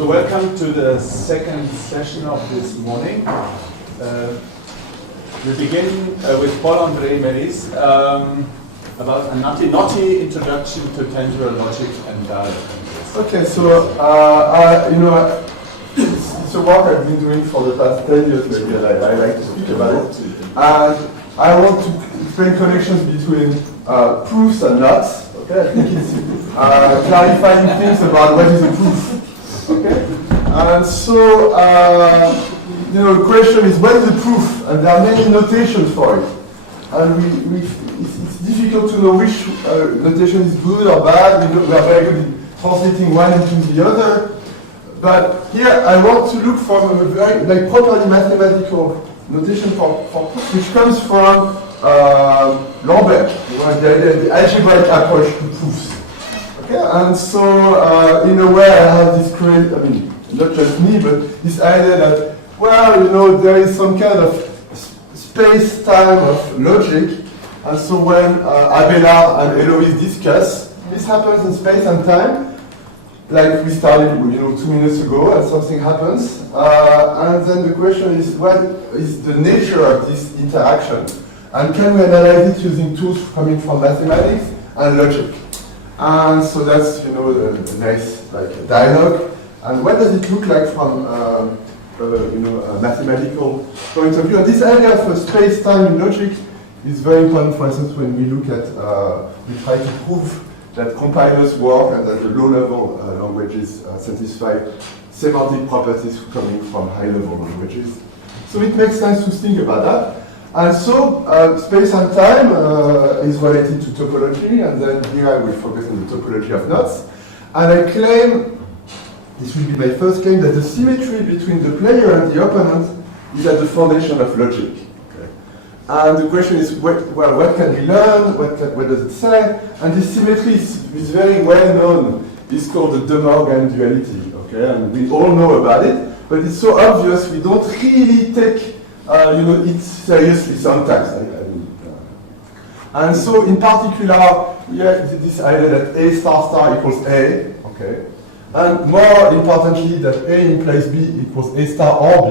So welcome to the second session of this morning. We begin with Andre Mellies about a naughty introduction to tensorial logic and dialogical. Okay, so it's a work I've been doing for the past 10 years, maybe, and I like to speak about it. And I want to explain connections between proofs and nuts. Okay, I think it's clarifying things about what is a proof. Okay, and so the question is, what is a proof? And there are many notations for it, and it's difficult to know which notation is good or bad. We are very good in translating one into the other, but here I want to look for a very properly mathematical notation for proof, which comes from Lambert, the algebraic approach to proofs. Okay, and so in a way I have this crazy, not just me, but this idea that, there is some kind of space-time of logic, and so when Abelard and Eloise discuss, this happens in space and time, like we started 2 minutes ago, and something happens, and then the question is, what is the nature of this interaction? And can we analyze it using tools coming from mathematics and logic? And so that's a nice dialogue. And what does it look like from a mathematical point of view? And this idea of space-time in logic is very important. For instance, when we look at we try to prove that compilers work and that the low-level languages satisfy semantic properties coming from high-level languages. So it makes sense to think about that. And so space and time is related to topology, and then here I will focus on the topology of knots. And I claim, this will be my first claim, that the symmetry between the player and the opponent is at the foundation of logic. Okay. And the question is, what can we learn? What does it say? And this symmetry is very well known. It's called the De Morgan duality. Okay, and we all know about it, but it's so obvious we don't really take it seriously sometimes. And so, in particular, this idea that A star equals A, okay, and more importantly, that A implies B equals A star or B.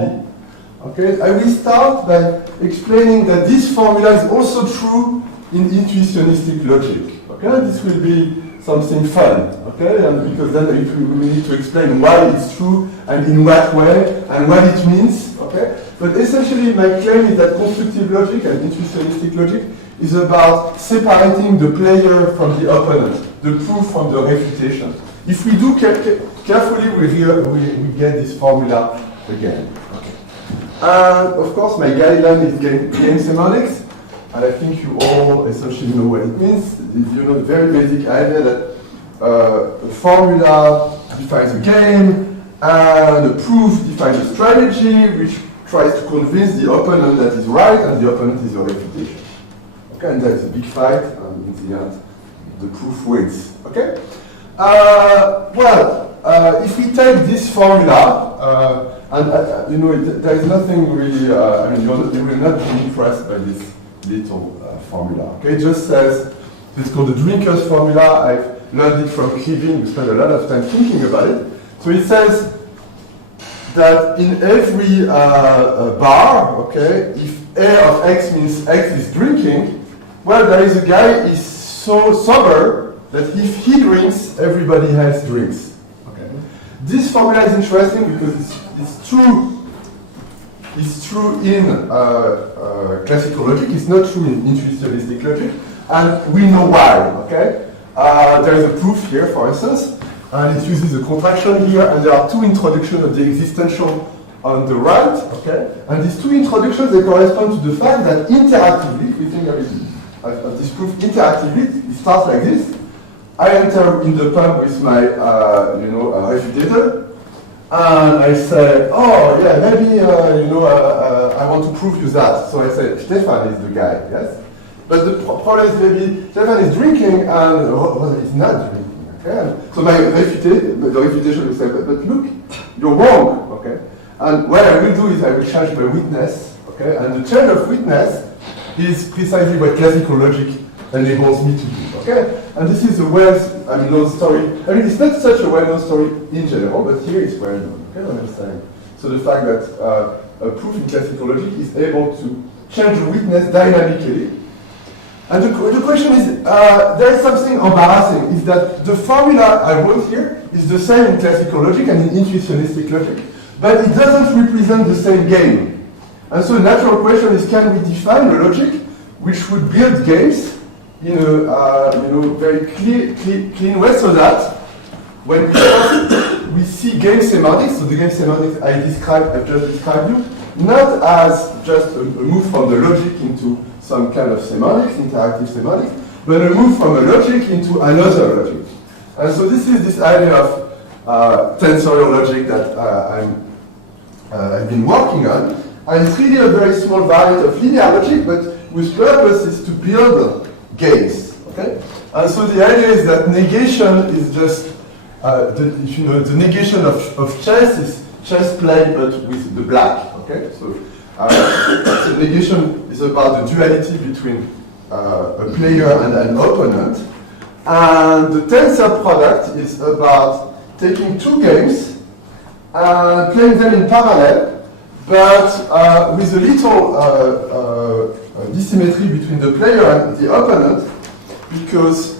Okay, I will start by explaining that this formula is also true in intuitionistic logic. Okay, this will be something fun. Okay, and because then we need to explain why it's true and in what way and what it means. Okay. But essentially, my claim is that constructive logic and intuitionistic logic is about separating the player from the opponent, the proof from the refutation. If we do carefully, we get this formula again. Okay. And of course, my guideline is game semantics, and I think you all essentially know what it means. The very basic idea that a formula defines a game, and a proof defines a strategy, which tries to convince the opponent that is right and the opponent is a refutation. Okay, and that's a big fight, and in the end, the proof wins. Okay? If we take this formula, there is nothing really, you will not be impressed by this little formula. Okay, it just says, it's called the drinker's formula. I've learned it from Krivin, we spent a lot of time thinking about it. So it says that in every bar, okay, if A of X means X is drinking, there is a guy is so sober that if he drinks, everybody else drinks. Okay. This formula is interesting because it's true. It's true in classical logic. It's not true in intuitionistic logic, and we know why. Okay. There is a proof here, for instance. And it uses a contraction here, and there are two introductions of the existential on the right, okay? And these two introductions, they correspond to the fact that interactively, if we think of this proof interactively, it starts like this. I enter in the pub with my, refutator, and I say, maybe, I want to prove you that. So I say, Stefan is the guy, yes? But the problem is maybe Stefan is drinking, and he's not drinking. Okay. So the refutation will say, but look, you're wrong, okay? And what I will do is I will change my witness, okay? And the change of witness is precisely what classical logic enables me to do, okay? And this is a well-known story. I mean, it's not such a well-known story in general, but here it's well-known. Okay, understand? So the fact that a proof in classical logic is able to change the witness dynamically. And the question is, there is something embarrassing, is that the formula I wrote here is the same in classical logic and in intuitionistic logic, but it doesn't represent the same game. And so the natural question is, can we define a logic which would build games in a very clean way, so that when we see game semantics, so the game semantics I've just described you, not as just a move from the logic into some kind of semantics, interactive semantics, but a move from a logic into another logic. And so this is this idea of tensorial logic that I've been working on. And it's really a very small variant of linear logic, but whose purpose is to build games. Okay? And so the idea is that negation is just the negation of chess is chess played but with the black. Okay? So the negation is about the duality between a player and an opponent. And the tensor product is about taking two games and playing them in parallel, but with a little dissymmetry between the player and the opponent, because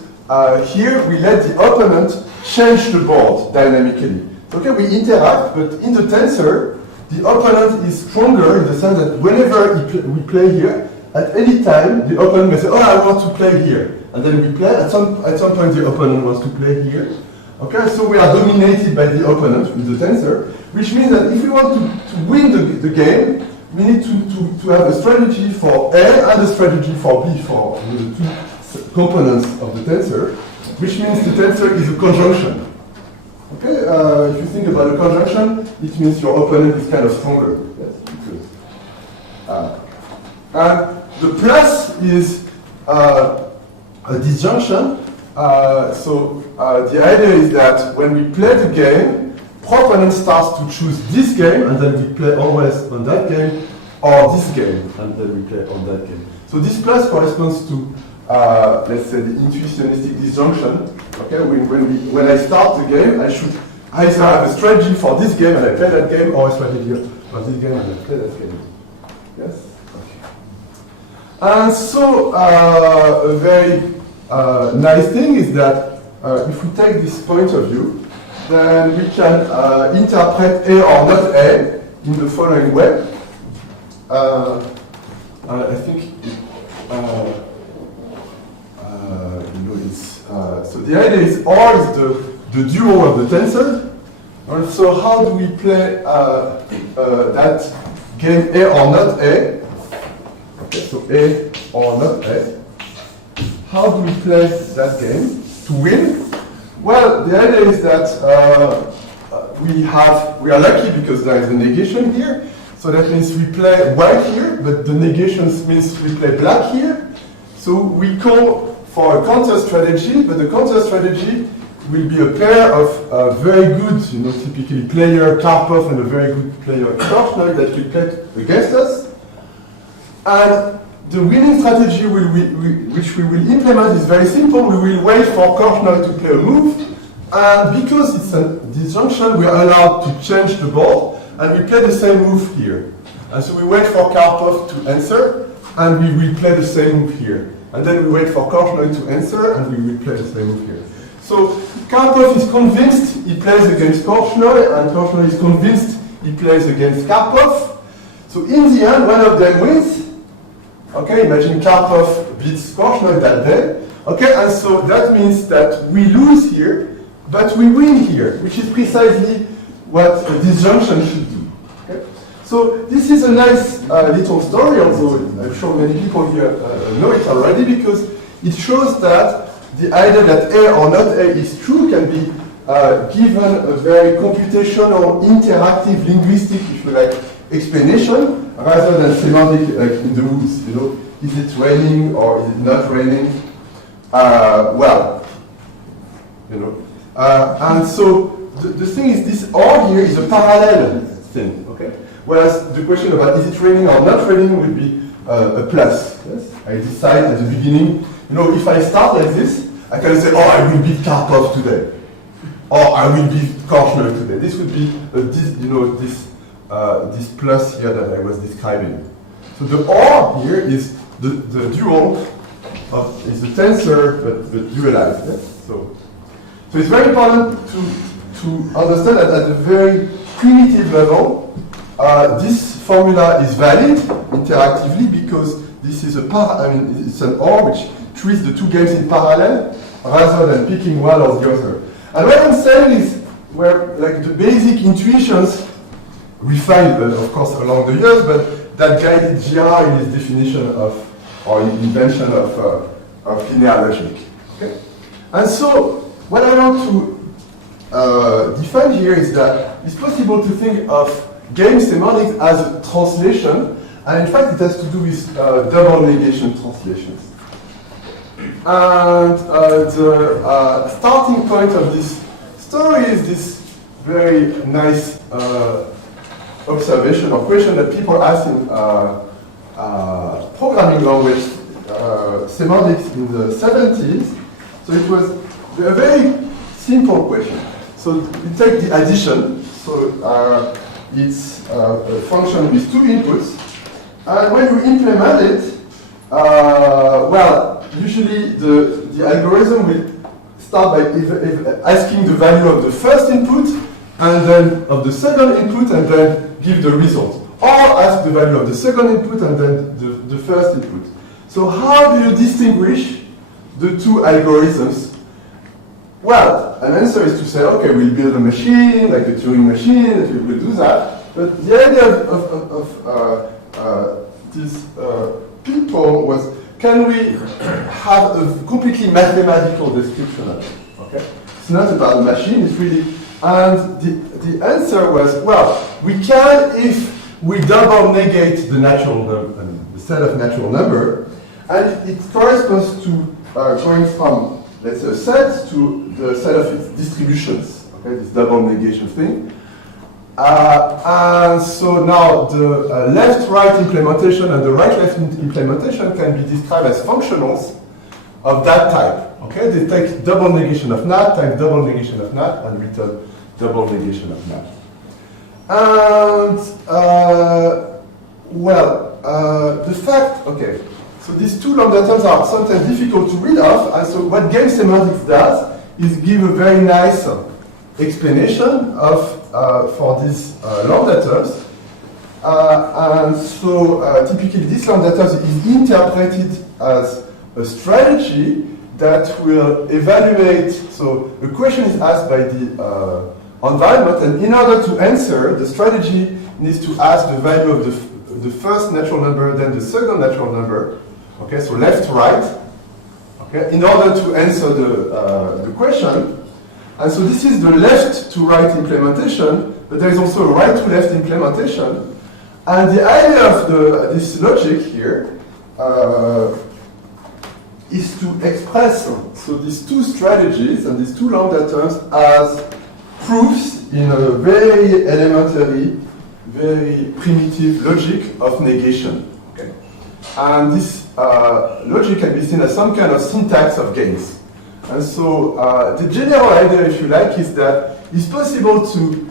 here we let the opponent change the board dynamically. Okay, we interact, but in the tensor, the opponent is stronger in the sense that whenever we play here, at any time, the opponent may say, oh, I want to play here. And then we play, at some point the opponent wants to play here. Okay, so we are dominated by the opponent with the tensor, which means that if we want to win the game, we need to have a strategy for A and a strategy for B, for the two components of the tensor, which means the tensor is a conjunction. Okay, if you think about a conjunction, it means your opponent is kind of stronger. Yes, because, and the plus is a disjunction. So the idea is that when we play the game, proponent starts to choose this game, and then we play always on that game, or this game, and then we play on that game. So this plus corresponds to, let's say, the intuitionistic disjunction. Okay, when I start the game, I should either have a strategy for this game and I play that game, or a strategy for this game and I play that game. Yes? Okay. And so, a very nice thing is that if we take this point of view, then we can interpret A or not A in the following way. I think so the idea is R is the duo of the tensor. And so how do we play that game A or not A? Okay, so A or not A. How do we play that game to win? Well, the idea is that we are lucky because there is a negation here. So that means we play white here, but the negation means we play black here. So we call for a counter strategy, but the counter strategy will be a pair of very good, typically player Karpov and a very good player Korchnoi that will play against us. And the winning strategy which we will implement is very simple. We will wait for Korchnoi to play a move, and because it's a disjunction, we are allowed to change the board, and we play the same move here. And so we wait for Karpov to answer, and we will play the same move here. And then we wait for Korchnoi to answer, and we will play the same move here. So Karpov is convinced he plays against Korchnoi, and Korchnoi is convinced he plays against Karpov. So in the end, one of them wins. Okay, imagine Karpov beats Korchnoi that day. Okay, and so that means that we lose here, but we win here, which is precisely what a disjunction should do. Okay? So this is a nice little story, although I'm sure many people here know it already, because it shows that the idea that A or not A is true can be given a very computational, interactive, linguistic, if you like, explanation, rather than semantic, like in the woods. Is it raining or is it not raining? And so the thing is, this or here is a parallel thing, okay? Whereas the question about is it raining or not raining would be a plus. Yes? I decide at the beginning, if I start like this, I can say, oh, I will beat Karpov today, or I will beat Korshner today. This would be this plus here that I was describing. So the or here is the dual is the tensor but dualized. Yes? So it's very important to understand that at a very primitive level, this formula is valid interactively because this is it's an OR which treats the two games in parallel rather than picking one or the other. And what I'm saying is where like the basic intuitions refined, of course, along the years, but that guided Girard in his definition of or invention of linear logic. Okay? And so what I want to define here is that it's possible to think of game semantics as a translation, and in fact it has to do with double negation translations. And the starting point of this story is this very nice observation or question that people ask in programming language semantics in the 70s. So it was a very simple question. So you take the addition, so it's a function with two inputs, and when you implement it, well, usually the algorithm will start by asking the value of the first input, and then of the second input, and then give the result. Or ask the value of the second input, and then the first input. So how do you distinguish the two algorithms? Well, an answer is to say, okay, we'll build a machine, like a Turing machine, that we will do that. But the idea of these people was, can we have a completely mathematical description of it? Okay? It's not about the machine, it's really, and the answer was, well, we can if we double negate the natural number, the set of natural number, and it corresponds to going from, let's say, a set to the set of its distributions, okay, this double negation thing. And so now the left-right implementation and the right-left implementation can be described as functionals of that type. Okay, they take double negation of nat times double negation of nat and return double negation of nat. And the fact, okay, so these two lambda terms are sometimes difficult to read off, and so what game semantics does is give a very nice explanation of for these lambda terms. And so typically this lambda terms is interpreted as a strategy that will evaluate, so a question is asked by the environment, and in order to answer, the strategy needs to ask the value of the first natural number, then the second natural number, okay, so left, right, okay, in order to answer the question. And so this is the left to right implementation, but there is also a right to left implementation. And the idea of this logic here is to express so these two strategies and these two lambda terms as proofs in a very elementary, very primitive logic of negation. Okay? And this logic can be seen as some kind of syntax of games. And so the general idea, if you like, is that it's possible to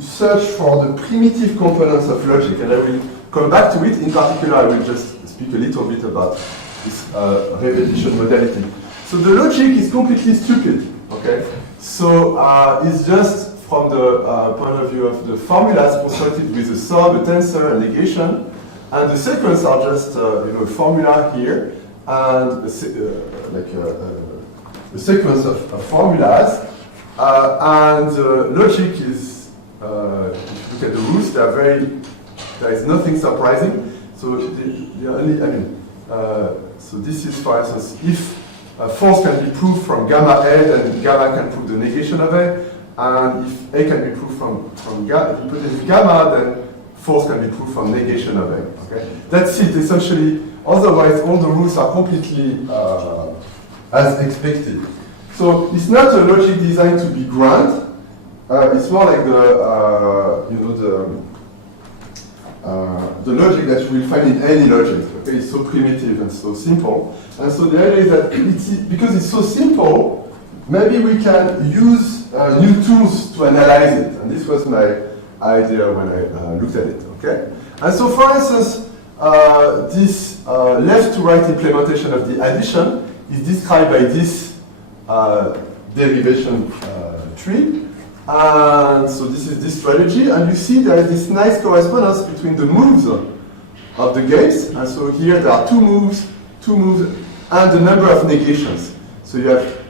search for the primitive components of logic, and I will come back to it. In particular, I will just speak a little bit about this repetition modality. So the logic is completely stupid, okay? So it's just from the point of view of the formulas constructed with a sum, a tensor, a negation, and the sequence are just a formula here, and a sequence of formulas, and logic is, if you look at the roots, there is nothing surprising. So so this is, for instance, if force can be proved from gamma A, then gamma can prove the negation of A, and if A can be proved from hypothesis gamma, then force can be proved from negation of A. Okay, that's it essentially. Otherwise, all the rules are completely as expected. So it's not a logic designed to be grand. It's more like the logic that you will find in any logic. Okay, it's so primitive and so simple. And so the idea is that because it's so simple, maybe we can use new tools to analyze it. And this was my idea when I looked at it. Okay, and so for instance, this left-to-right implementation of the addition is described by this derivation tree. And so this is this strategy, and you see there is this nice correspondence between the moves of the gates. And so here there are two moves, and the number of negations. So you have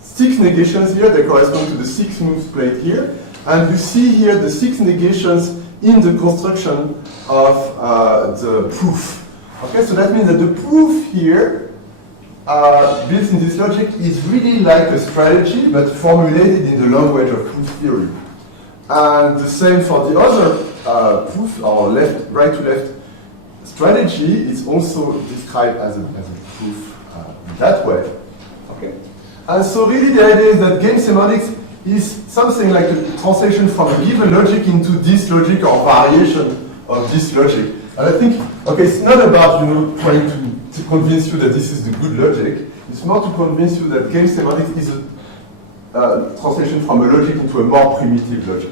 6 negations here, they correspond to the 6 moves played here. And you see here the 6 negations in the construction of the proof. Okay, so that means that the proof here built in this logic is really like a strategy, but formulated in the language of proof theory. And the same for the other proof, or right to left strategy, is also described as a proof that way. Okay. And so really the idea is that game semantics is something like a translation from a given logic into this logic or variation of this logic. And I think, okay, it's not about trying to convince you that this is the good logic. It's more to convince you that game semantics is a translation from a logic into a more primitive logic.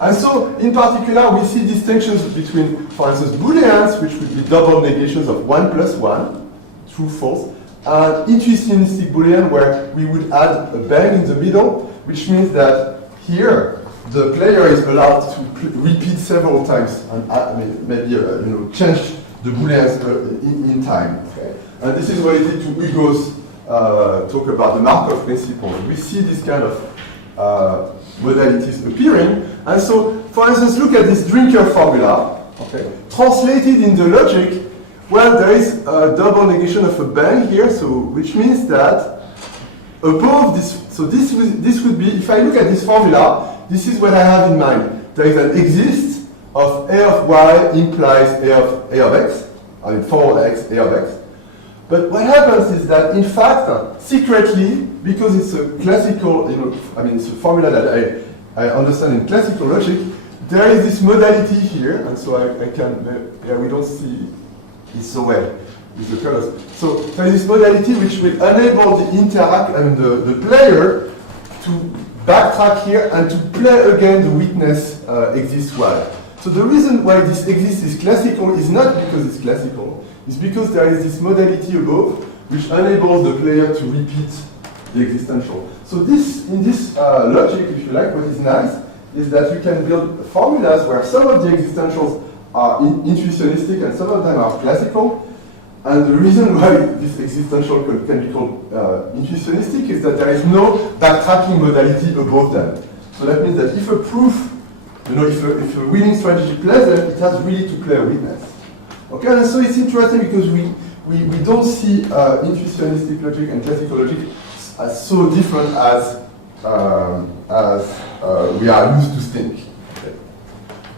And so, in particular, we see distinctions between, for instance, Booleans, which would be double negations of 1 plus 1, true, false, and intuitionistic Boolean, where we would add a bang in the middle, which means that here the player is allowed to repeat several times and maybe change the Booleans in time. Okay? And this is what it did to Hugo's talk about the Markov principle. We see this kind of modalities appearing. And so, for instance, look at this drinker formula. Okay? Translated in the logic, well, there is a double negation of a bang here, so which means that above this, so this would be, if I look at this formula, this is what I have in mind. There is an exist of A of y implies A of x, I mean for x, A of x. But what happens is that, in fact, secretly, because it's a classical, it's a formula that I understand in classical logic, there is this modality here, and so I can, we don't see it so well with the colors. So there is this modality which will enable the player to backtrack here and to play again the witness exists y. So the reason why this exists is classical is not because it's classical, it's because there is this modality above which enables the player to repeat the existential. So in this logic, if you like, what is nice is that you can build formulas where some of the existentials are intuitionistic and some of them are classical. And the reason why this existential can be called intuitionistic is that there is no backtracking modality above them. So that means that if a proof, if a winning strategy plays them, it has really to play a witness. Okay, and so it's interesting because we don't see intuitionistic logic and classical logic as so different as we are used to think.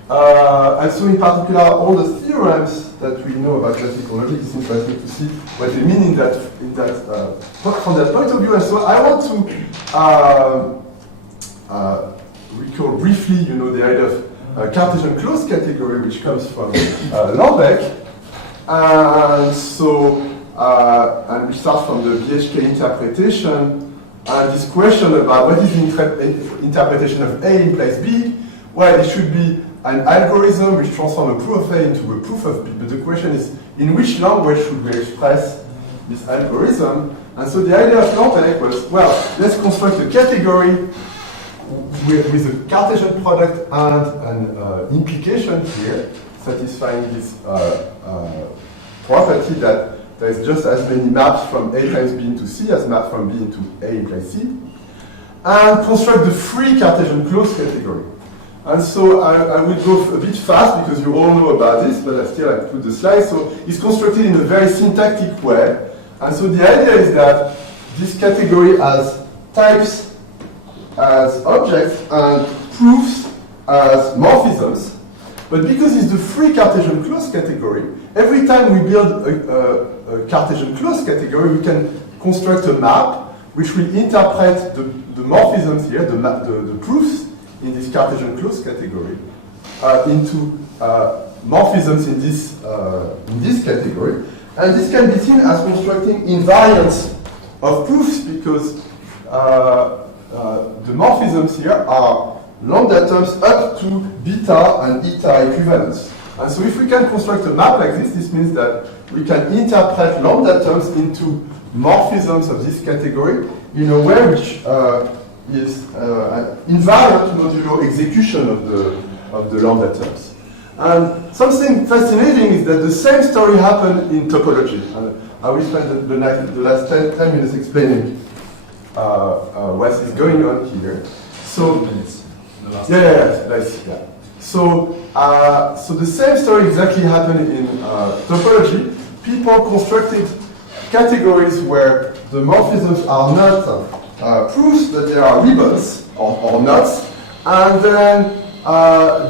And so in particular, all the theorems that we know about classical logic, is interesting to see what they mean from that point of view. And so I want to recall briefly, the idea of Cartesian closed category, which comes from Lambeck. And so, and we start from the BHK interpretation, and this question about what is the interpretation of A implies B. Well, it should be an algorithm which transforms a proof of A into a proof of B. But the question is, in which language should we express this algorithm? And so the idea of Lambeck was, well, let's construct a category with a Cartesian product and an implication here, satisfying this property that there is just as many maps from A times B into C as maps from B into A implies C, and construct the free Cartesian closed category. And so I will go a bit fast because you all know about this, but I still put the slide. So it's constructed in a very syntactic way. And so the idea is that this category has types as objects and proofs as morphisms. But because it's the free Cartesian closed category, every time we build a Cartesian closed category, we can construct a map which will interpret the morphisms here, the proofs in this Cartesian closed category, into morphisms in this category. And this can be seen as constructing invariants of proofs because the morphisms here are lambda terms up to beta and eta equivalents. And so if we can construct a map like this, this means that we can interpret lambda terms into morphisms of this category in a way which is an invariant modulo execution of the lambda terms. And something fascinating is that the same story happened in topology. And I will spend the last 10 minutes explaining what is going on here. So, So the same story exactly happened in topology. People constructed categories where the morphisms are not proofs, but they are ribbons or knots, and then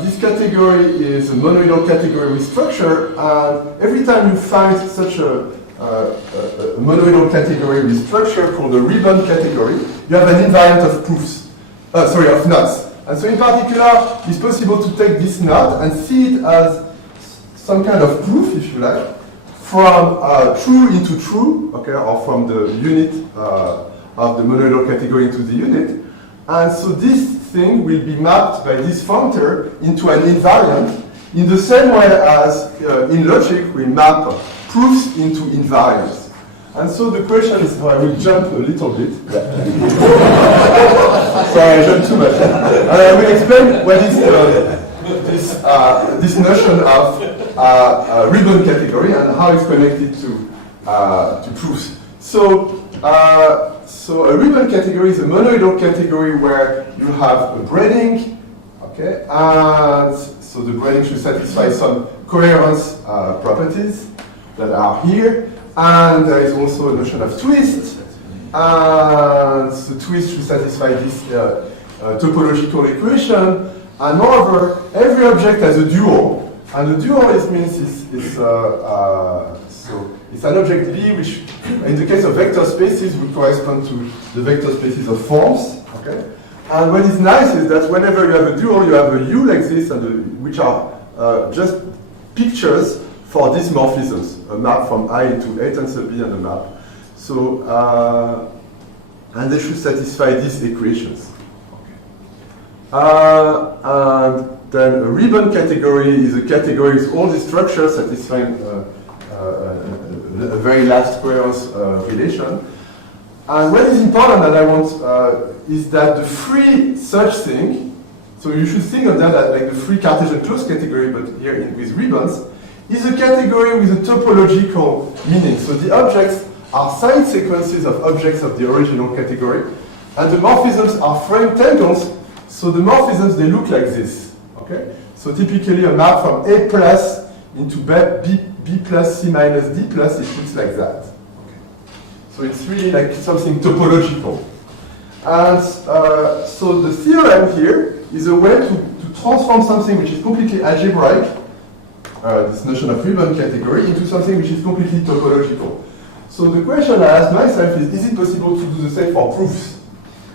this category is a monoidal category with structure, and every time you find such a monoidal category with structure called a ribbon category, you have an invariant of proofs, of knots. And so in particular, it's possible to take this knot and see it as some kind of proof, if you like, from true into true, okay, or from the unit of the monoidal category into the unit. And so this thing will be mapped by this functor into an invariant in the same way as in logic we map proofs into invariants. And so the question is, I will jump a little bit. Sorry, I jumped too much. And I will explain what is this notion of ribbon category and how it's connected to proofs. So a ribbon category is a monoidal category where you have a braiding, okay, and so the braiding should satisfy some coherence properties that are here, and there is also a notion of twist, and the twist should satisfy this topological equation, and moreover, every object has a dual, and the dual means it's an object B which, in the case of vector spaces, would correspond to the vector spaces of forms. Okay? And what is nice is that whenever you have a dual, you have a U like this, and which are just pictures for these morphisms, a map from I into A tensor B and a map. So, and they should satisfy these equations. Okay. And then a ribbon category is a category with all these structures satisfying a very last coherence relation. And what is important that I want is that the free such thing, so you should think of that as like the free Cartesian closed category, but here with ribbons, is a category with a topological meaning. So the objects are side sequences of objects of the original category, and the morphisms are frame tangles, so the morphisms, they look like this. Okay? So typically a map from A plus into B plus C minus D plus, it looks like that. Okay. So it's really like something topological. And so the theorem here is a way to transform something which is completely algebraic, this notion of ribbon category, into something which is completely topological. So the question I ask myself is it possible to do the same for proofs?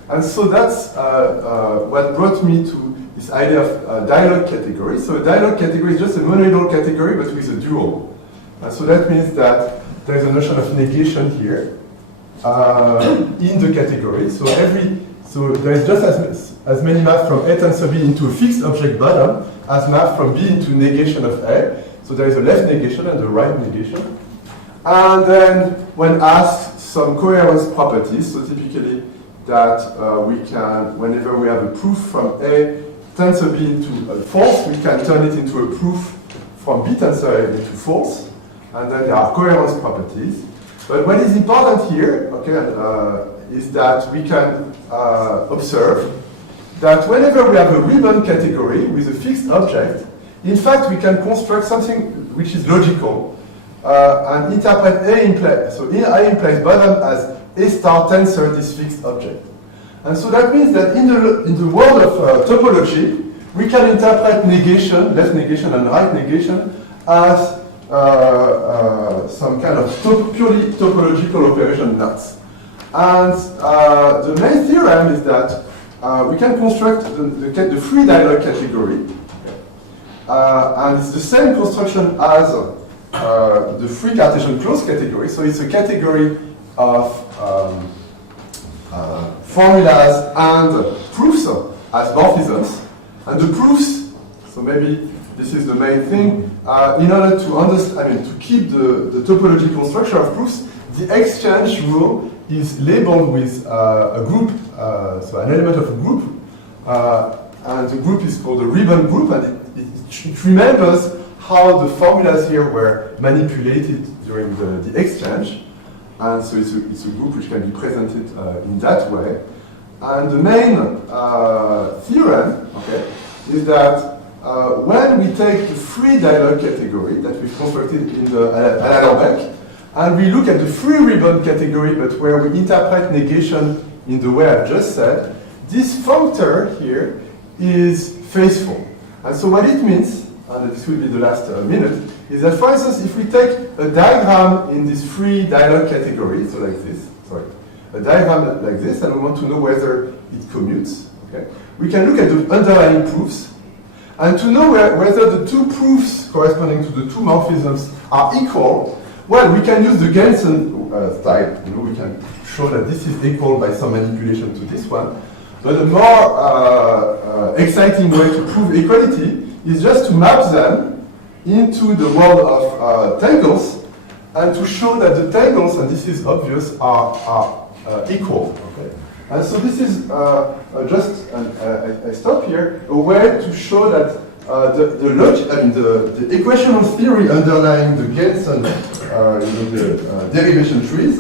And so that's what brought me to this idea of dialogue category. So a dialogue category is just a monoidal category, but with a dual. So that means that there is a notion of negation here in the category. So there is just as many maps from A tensor B into a fixed object bottom as maps from B into negation of A. So there is a left negation and a right negation. And then when asked some coherence properties, so typically that we can, whenever we have a proof from A tensor B into a false, we can turn it into a proof from B tensor A into false. And then there are coherence properties. But what is important here, okay, is that we can observe that whenever we have a ribbon category with a fixed object, in fact we can construct something which is logical and interpret A implies, so A implies bottom as A star tensor this fixed object. And so that means that in the world of topology, we can interpret negation, left negation and right negation, as some kind of purely topological operation knots. And the main theorem is that we can construct the free dialogue category and it's the same construction as the free Cartesian closed category. So it's a category of formulas and proofs as morphisms. And the proofs, so maybe this is the main thing, in order to understand, to keep the topological structure of proofs, the exchange rule is labeled with a group, so an element of a group, and the group is called a ribbon group, and it remembers how the formulas here were manipulated during the exchange, and so it's a group which can be presented in that way. And the main theorem, okay, is that when we take the free dialogue category that we've constructed in the algebraic, and we look at the free ribbon category, but where we interpret negation in the way I've just said, this functor here is faithful. And so what it means, and this will be the last minute, is that, for instance, if we take a diagram in this free dialogue category, so like this, sorry, a diagram like this, and we want to know whether it commutes, okay, we can look at the underlying proofs, and to know whether the two proofs corresponding to the two morphisms are equal, well, we can use the Gensen style. We can show that this is equal by some manipulation to this one. But a more exciting way to prove equality is just to map them into the world of tangles, and to show that the tangles, and this is obvious, are equal. Okay? And so this is just, I stop here, a way to show that the logic, the equational theory underlying the Gensen, the derivation trees,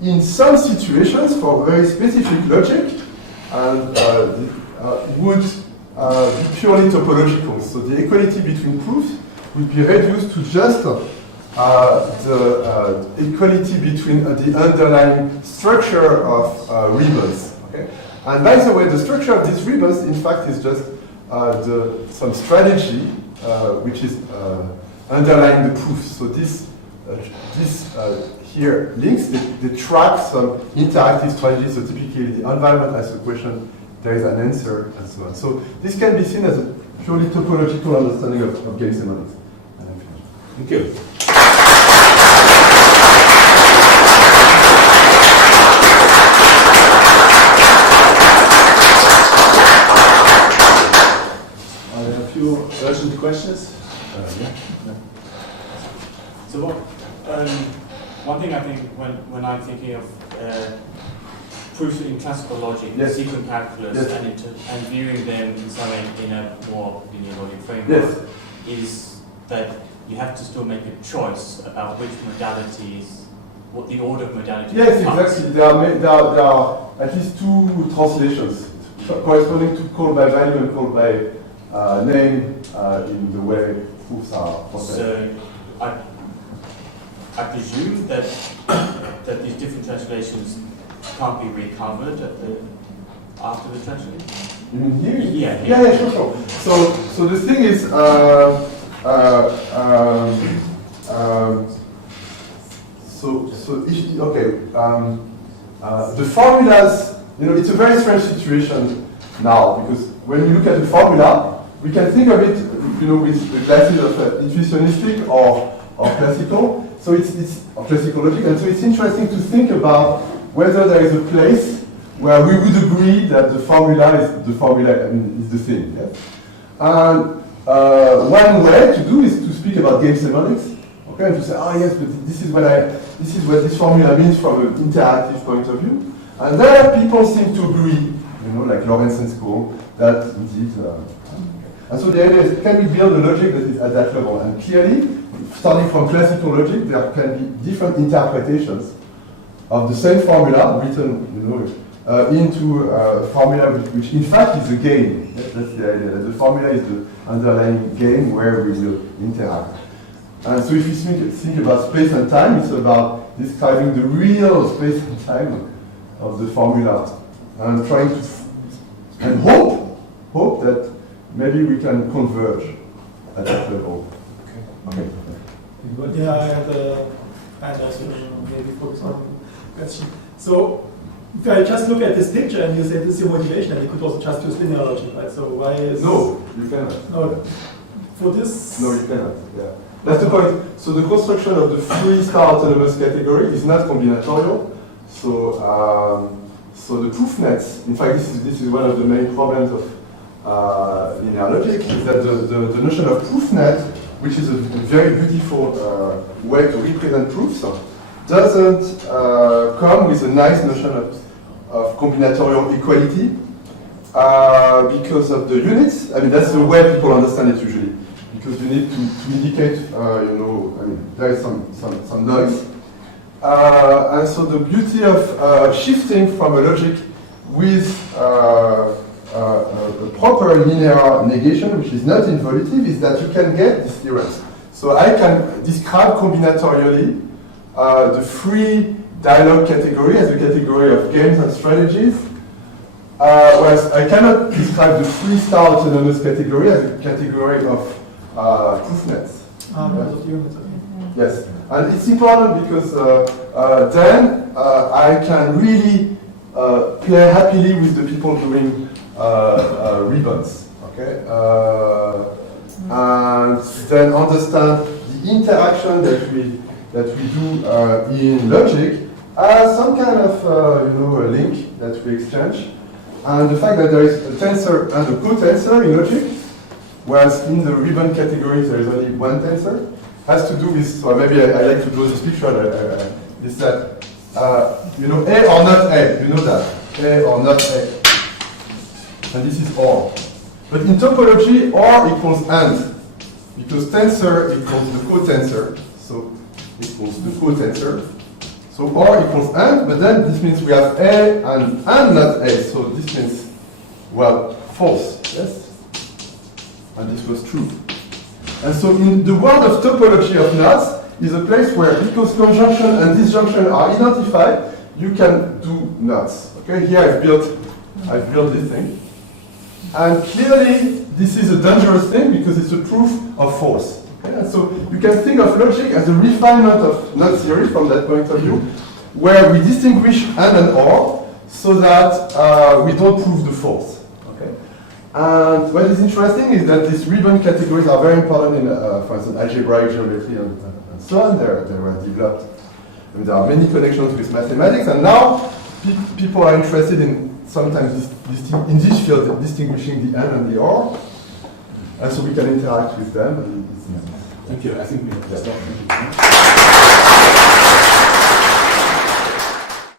in some situations for very specific logic, and would be purely topological. So the equality between proofs would be reduced to just the equality between the underlying structure of ribbons. Okay? And by the way, the structure of these ribbons, in fact, is just some strategy which is underlying the proofs. So this here links, they track some interactive strategies. So typically the environment asks a question, there is an answer, and so on. So this can be seen as a purely topological understanding of game semantics. And I'm finished. Thank you. Are there a few urgent questions? Yeah. So one thing I think when I'm thinking of proofs in classical logic, yes. sequent calculus, yes. and viewing them in some way in a more linear logic framework, yes. is that you have to still make a choice about which modalities, what the order of modalities. Yes, exactly. There are at least two translations corresponding to call by value and call by name in the way proofs are processed. So I presume that these different translations can't be recovered after the translation. You mean here? Yeah, sure. So the thing is, the formulas. It's a very strange situation now, because when we look at the formula, we can think of it, with the classes of intuitionistic or classical. So it's classical logic, and so it's interesting to think about whether there is a place where we would agree that the formula is the thing. Yes? And one way to do is to speak about game semantics, okay, and to say, yes, but this is what this formula means from an interactive point of view. And there people seem to agree, like Lawrence and School, that indeed. And so the idea is, can we build a logic that is at that level? And clearly, starting from classical logic, there can be different interpretations of the same formula written, into a formula which in fact is a game. That's the idea. That the formula is the underlying game where we will interact. And so if you think about space and time, it's about describing the real space and time of the formula, and trying to and hope that maybe we can converge at that level. Okay. Yeah, I had a maybe focus on the question. So if I just look at this picture and you say this is your motivation, then you could also just use linear logic, right? So why is... No, you cannot. No. for this. No, you cannot. Yeah. That's the point. So the construction of the free star autonomous category is not combinatorial. So so the proof nets. In fact, this is one of the main problems of linear logic, is that the notion of proof net, which is a very beautiful way to represent proofs, doesn't come with a nice notion of combinatorial equality because of the units. I mean, that's the way people understand it usually. Because you need to indicate, there is some noise. And so the beauty of shifting from a logic with a proper linear negation, which is not involutive, is that you can get these theorems. So I can describe combinatorially the free dialogue category as a category of games and strategies, whereas I cannot describe the free star autonomous category as a category of proof nets. Yes, and it's important because then I can really play happily with the people doing ribbons, okay? And then understand the interaction that we do in logic as some kind of a link that we exchange, and the fact that there is a tensor and a co-tensor in logic, whereas in the ribbon categories there is only one tensor, has to do with, so maybe I like to draw this picture, is that, A or not A, you know that, A or not A, and this is OR. But in topology, OR equals AND, because tensor equals the co-tensor, so equals the co-tensor. So OR equals AND, but then this means we have A and not A, so this means, well, false, yes? And this was true. And so in the world of topology of knots is a place where, because conjunction and disjunction are identified, you can do knots. Okay, here I've built this thing. And clearly this is a dangerous thing because it's a proof of force. Okay? And so you can think of logic as a refinement of knot theory from that point of view, where we distinguish and or so that we don't prove the force. And what is interesting is that these ribbon categories are very important in, for instance, algebraic geometry and so on. They were developed. And there are many connections with mathematics, and now people are interested in sometimes in this field distinguishing the and the or, and so we can interact with them. Thank you. I think we have to stop.